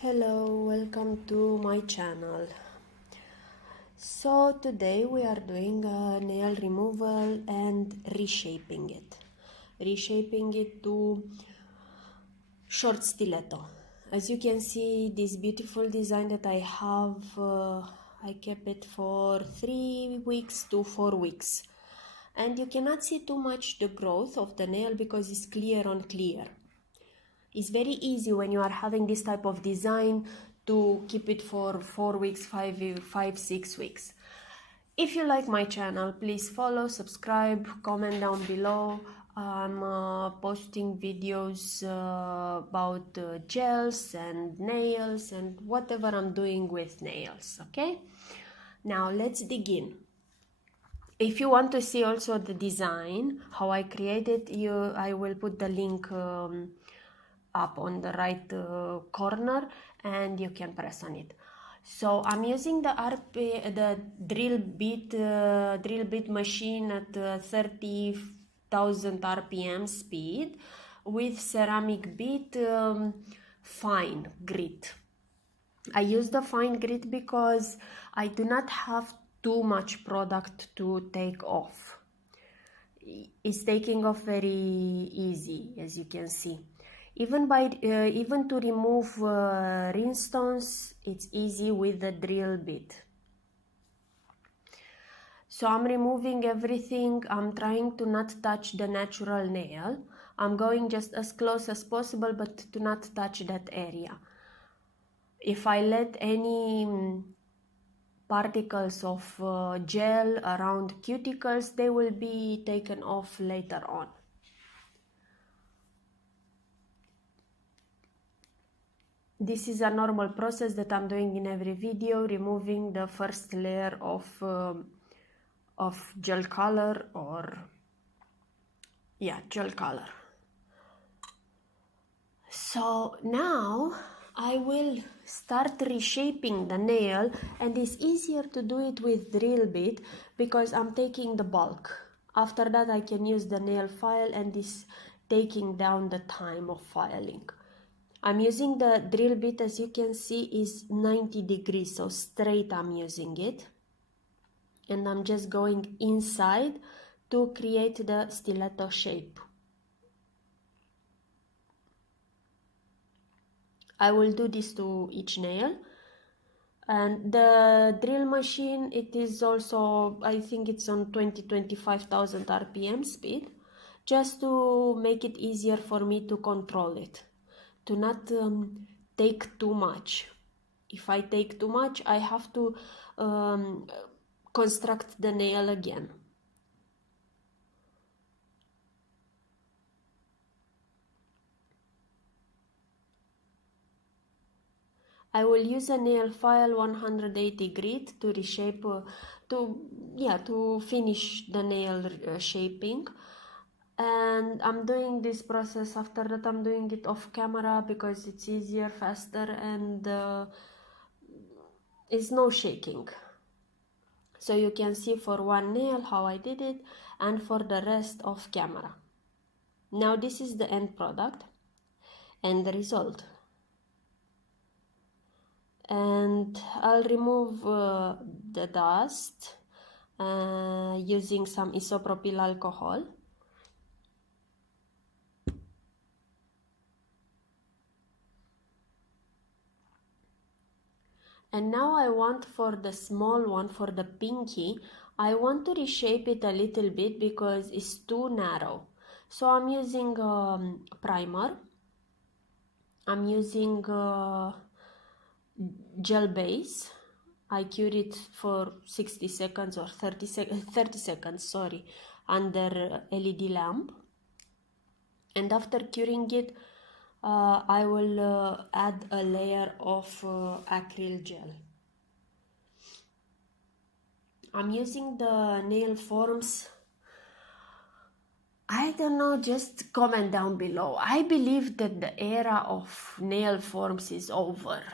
Hello, welcome to my channel. So today we are doing a nail removal and reshaping it. Reshaping it to short stiletto. As you can see, this beautiful design that I have, I kept it for 3 weeks to 4 weeks. And you cannot see too much the growth of the nail because it's clear on clear. It's very easy when you are having this type of design to keep it for 4 weeks, 6 weeks. If you like my channel, please follow, subscribe, comment down below. I'm posting videos about gels and nails and whatever I'm doing with nails, okay? Now let's begin. If you want to see also the design, how I created, I will put the link up on the right corner and you can press on it. So I'm using the drill bit machine at 30,000 RPM speed with ceramic bit fine grit. I use the fine grit because I do not have too much product to take off. It's taking off very easy, as you can see. Even to remove rhinestones, it's easy with the drill bit. So I'm removing everything. I'm trying to not touch the natural nail. I'm going just as close as possible, but to not touch that area. If I let any particles of gel around cuticles, they will be taken off later on. This is a normal process that I'm doing in every video, removing the first layer of gel color gel color. So now I will start reshaping the nail, and it's easier to do it with drill bit because I'm taking the bulk. After that I can use the nail file and it's taking down the time of filing. I'm using the drill bit, as you can see, is 90 degrees, so straight I'm using it. And I'm just going inside to create the stiletto shape. I will do this to each nail. And the drill machine, it is also, I think it's on 25,000 RPM speed, just to make it easier for me to control it. To not take too much. If I take too much, I have to construct the nail again. I will use a nail file 180 grit to reshape, to finish the nail shaping. And I'm doing this process, after that I'm doing it off camera because it's easier, faster, and it's no shaking. So you can see for one nail how I did it, and for the rest off camera. Now this is the end product and the result. And I'll remove the dust using some isopropyl alcohol. And now I want, for the small one, for the pinky, I want to reshape it a little bit because it's too narrow. So I'm using primer. I'm using gel base. I cure it for 60 seconds or 30 seconds, sorry, under LED lamp. And after curing it, I will add a layer of acrylic gel. I'm using the nail forms. I don't know, just comment down below. I believe that the era of nail forms is over.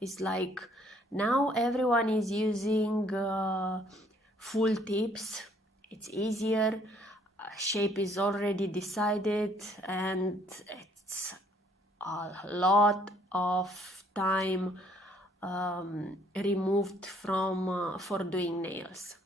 It's like now everyone is using full tips. It's easier. Shape is already decided, and it's a lot of time removed from for doing nails.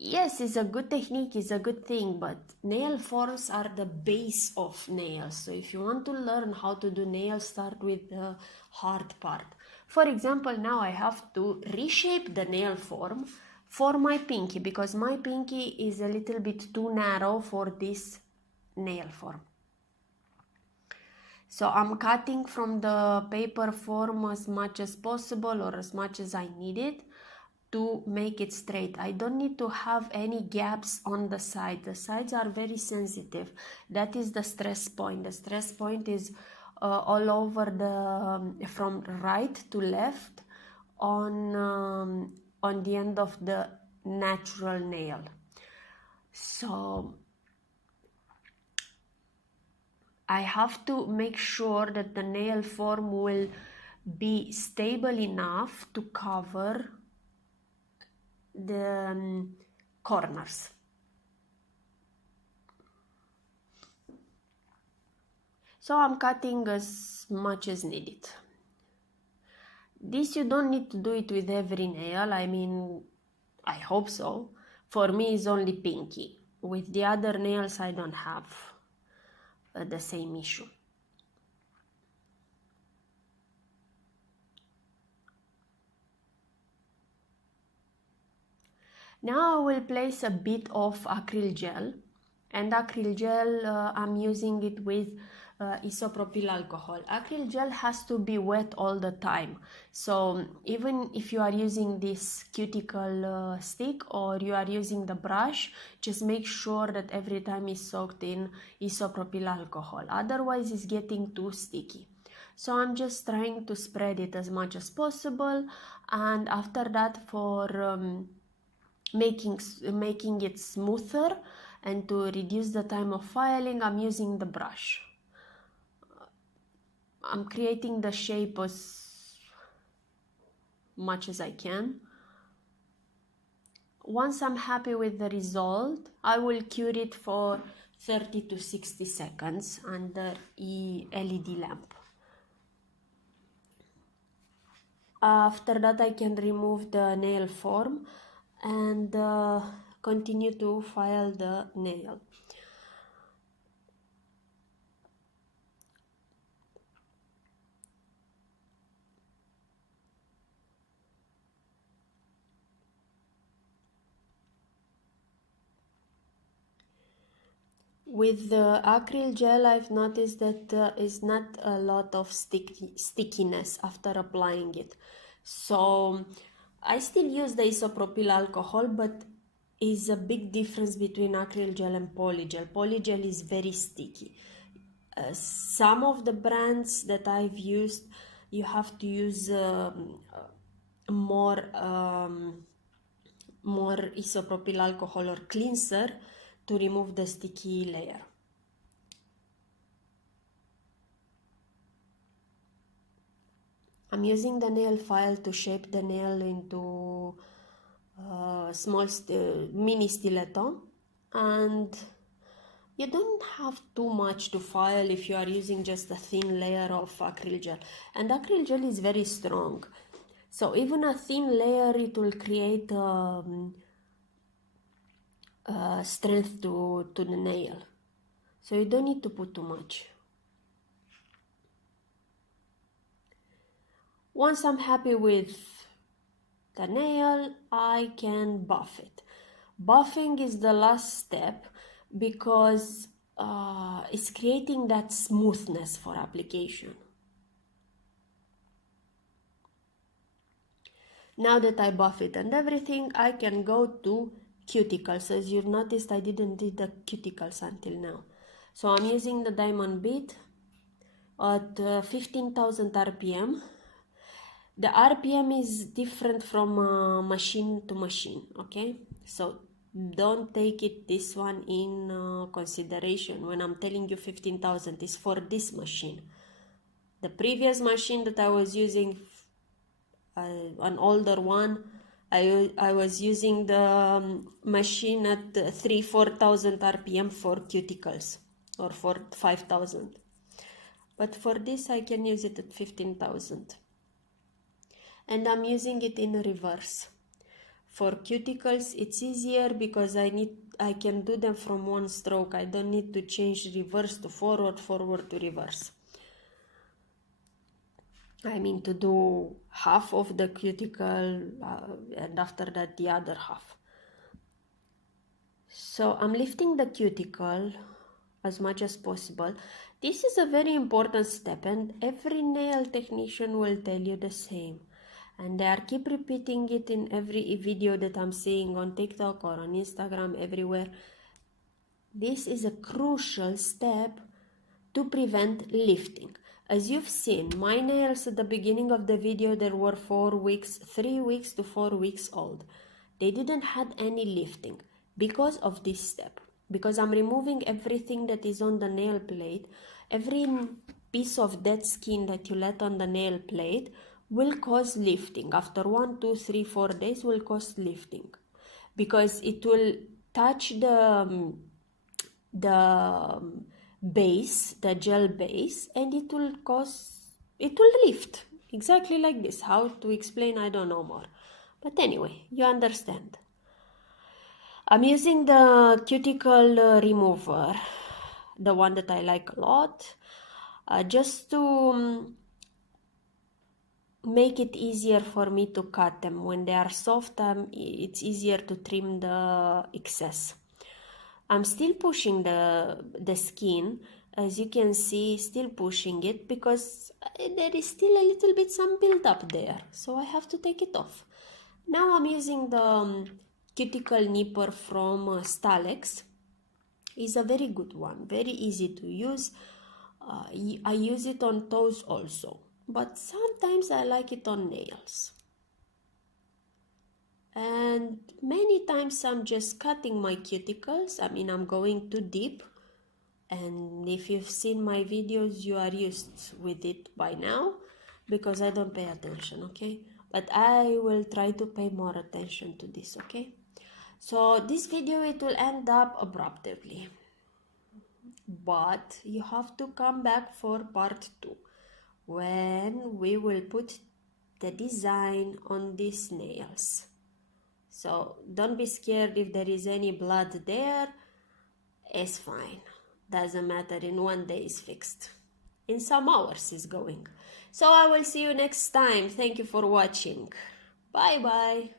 Yes, it's a good technique, it's a good thing, but nail forms are the base of nails. So if you want to learn how to do nails, start with the hard part. For example, now I have to reshape the nail form for my pinky, because my pinky is a little bit too narrow for this nail form. So I'm cutting from the paper form as much as possible, or as much as I need it, to make it straight. I don't need to have any gaps on the side. The sides are very sensitive. That is the stress point. The stress point is all over the from right to left on the end of the natural nail. So I have to make sure that the nail form will be stable enough to cover the corners. So I'm cutting as much as needed. This you don't need to do it with every nail. I mean, I hope so. For me it's only pinky. With the other nails I don't have the same issue. Now I will place a bit of acrylic gel, and acrylic gel I'm using it with isopropyl alcohol. Acrylic gel has to be wet all the time, so even if you are using this cuticle stick or you are using the brush, just make sure that every time it's soaked in isopropyl alcohol, otherwise it's getting too sticky. So I'm just trying to spread it as much as possible, and after that, for making it smoother and to reduce the time of filing, I'm using the brush. I'm creating the shape as much as I can. Once I'm happy with the result, I will cure it for 30 to 60 seconds under LED lamp. After that, I can remove the nail form and continue to file the nail. With the acrylic gel, I've noticed that is not a lot of stickiness after applying it. So I still use the isopropyl alcohol, but is a big difference between acrylic gel and polygel. Polygel is very sticky. Some of the brands that I've used, you have to use more isopropyl alcohol or cleanser to remove the sticky layer. I'm using the nail file to shape the nail into small mini stiletto, and you don't have too much to file if you are using just a thin layer of acrylic gel, and acrylic gel is very strong, so even a thin layer, it will create strength to the nail, so you don't need to put too much. Once I'm happy with the nail, I can buff it. Buffing is the last step because it's creating that smoothness for application. Now that I buff it and everything, I can go to cuticles. As you've noticed, I didn't do the cuticles until now. So I'm using the diamond bead at 15,000 RPM. The RPM is different from machine to machine, okay? So don't take this one in consideration when I'm telling you 15,000 is for this machine. The previous machine that I was using, an older one, I was using the machine at 3,000-4,000 RPM for cuticles, or for 5,000. but for this I can use it at 15,000. And I'm using it in reverse. For cuticles it's easier because I can do them from one stroke. I don't need to change reverse to forward, forward to reverse. I mean to do half of the cuticle and after that the other half. So I'm lifting the cuticle as much as possible. This is a very important step and every nail technician will tell you the same. And they keep repeating it in every video that I'm seeing on TikTok or on Instagram, everywhere. This is a crucial step to prevent lifting. As you've seen, my nails at the beginning of the video, there were 4 weeks, 3 weeks to 4 weeks old. They didn't have any lifting because of this step. Because I'm removing everything that is on the nail plate, every piece of dead skin that you let on the nail plate will cause lifting. After 1, 2, 3, 4 days will cause lifting. Because it will touch the base, the gel base, and it will lift exactly like this. How to explain, I don't know more, but anyway, you understand. I'm using the cuticle remover, the one that I like a lot, just to make it easier for me to cut them. When they are soft, it's easier to trim the excess. I'm still pushing the skin, as you can see, still pushing it because there is still a little bit some build up there, so I have to take it off. Now I'm using the Cuticle Nipper from Staleks. It's a very good one, very easy to use. I use it on toes also, but sometimes I like it on nails. And many times I'm just cutting my cuticles. I mean, I'm going too deep, and if you've seen my videos, you are used with it by now because I don't pay attention, okay? But I will try to pay more attention to this, okay? So this video, it will end up abruptly, but you have to come back for part 2 when we will put the design on these nails. So don't be scared if there is any blood there. It's fine. Doesn't matter. In 1 day is fixed. In some hours is going. So I will see you next time. Thank you for watching. Bye bye.